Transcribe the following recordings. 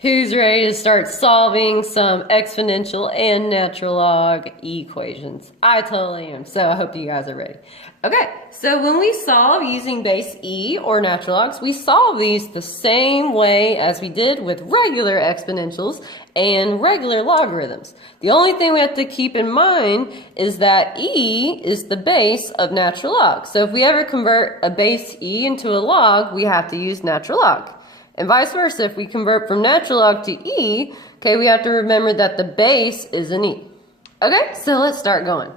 Who's ready to start solving some exponential and natural log equations? I totally am, so I hope you guys are ready. Okay, so when we solve using base E or natural logs, we solve these the same way as we did with regular exponentials and regular logarithms. The only thing we have to keep in mind is that E is the base of natural log. So if we ever convert a base E into a log, we have to use natural log. And vice versa, if we convert from natural log to E, okay, we have to remember that the base is an E. Okay, so let's start going.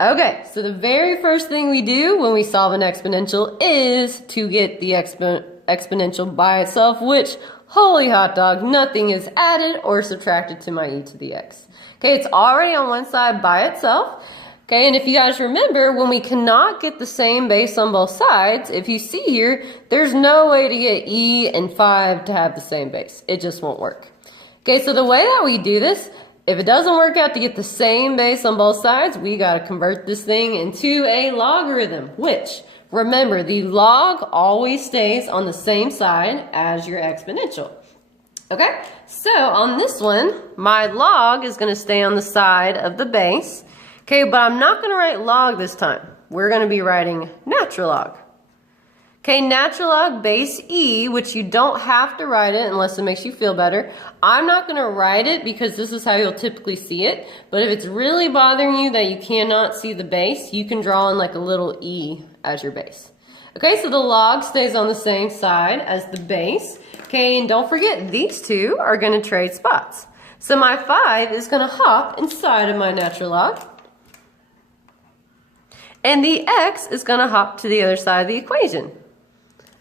Okay, so the very first thing we do when we solve an exponential is to get the exponential by itself, which, holy hot dog, nothing is added or subtracted to my e to the x. Okay, it's already on one side by itself. Okay, and if you guys remember, when we cannot get the same base on both sides, if you see here, there's no way to get e and 5 to have the same base. It just won't work. Okay, so the way that we do this, if it doesn't work out to get the same base on both sides, we got to convert this thing into a logarithm, which, remember, the log always stays on the same side as your exponential. Okay, so on this one, my log is going to stay on the side of the base. Okay, but I'm not going to write log this time. We're going to be writing natural log. Okay, natural log base E, which you don't have to write it unless it makes you feel better. I'm not going to write it because this is how you'll typically see it. But if it's really bothering you that you cannot see the base, you can draw in like a little E as your base. Okay, so the log stays on the same side as the base. Okay, and don't forget, these two are going to trade spots. So my 5 is going to hop inside of my natural log. And the x is going to hop to the other side of the equation.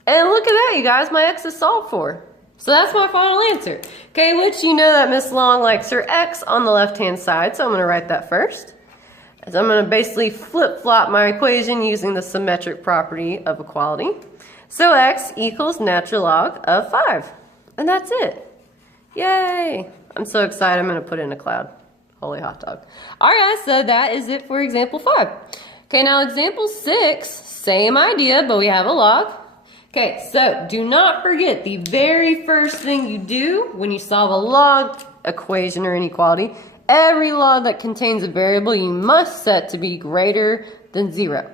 And look at that, you guys, my x is solved for. So that's my final answer. Okay, which you know that Miss Long likes her x on the left-hand side, so I'm going to write that first. As I'm going to basically flip-flop my equation using the symmetric property of equality. So x equals natural log of 5. And that's it. Yay! I'm so excited I'm going to put it in a cloud. Holy hot dog. Alright, so that is it for example 5. Okay, now example 6, same idea, but we have a log. Okay, so do not forget the very first thing you do when you solve a log equation or inequality, every log that contains a variable you must set to be greater than 0.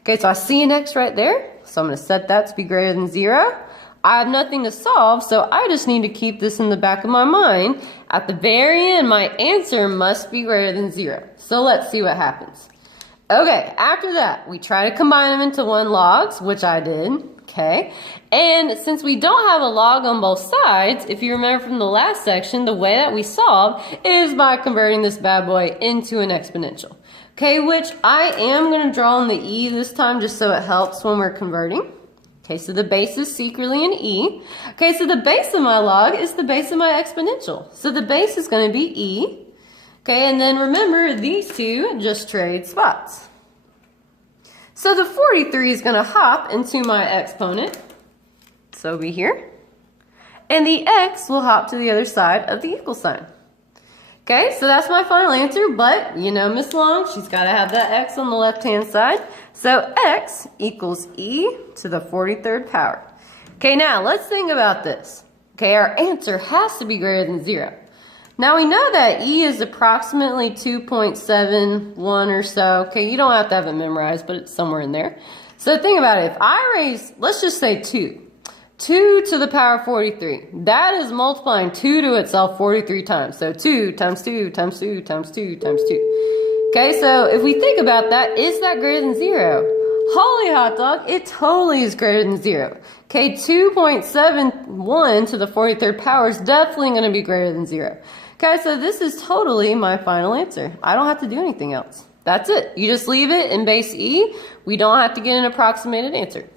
Okay, so I see an x right there, so I'm going to set that to be greater than 0. I have nothing to solve, so I just need to keep this in the back of my mind. At the very end, my answer must be greater than 0. So let's see what happens. Okay, after that, we try to combine them into one logs, which I did, okay? And since we don't have a log on both sides, if you remember from the last section, the way that we solve is by converting this bad boy into an exponential. Okay, which I am going to draw on the e this time just so it helps when we're converting. Okay, so the base is secretly an e. Okay, so the base of my log is the base of my exponential. So the base is going to be e. Okay, and then remember, these two just trade spots. So the 43 is going to hop into my exponent. So it'll be here. And the x will hop to the other side of the equal sign. Okay, so that's my final answer, but you know Miss Long, she's got to have that x on the left-hand side. So x equals e to the 43rd power. Okay, now let's think about this. Okay, our answer has to be greater than 0. Now we know that e is approximately 2.71 or so. Okay, you don't have to have it memorized, but it's somewhere in there. So think about it. If I raise, let's just say 2. 2 to the power 43. That is multiplying 2 to itself 43 times. So 2 times 2 times 2 times 2 times 2. Okay, so if we think about that, is that greater than 0? Holy hot dog, it totally is greater than 0. Okay, 2.71 to the 43rd power is definitely going to be greater than 0. Okay, so this is totally my final answer. I don't have to do anything else. That's it. You just leave it in base E. We don't have to get an approximated answer.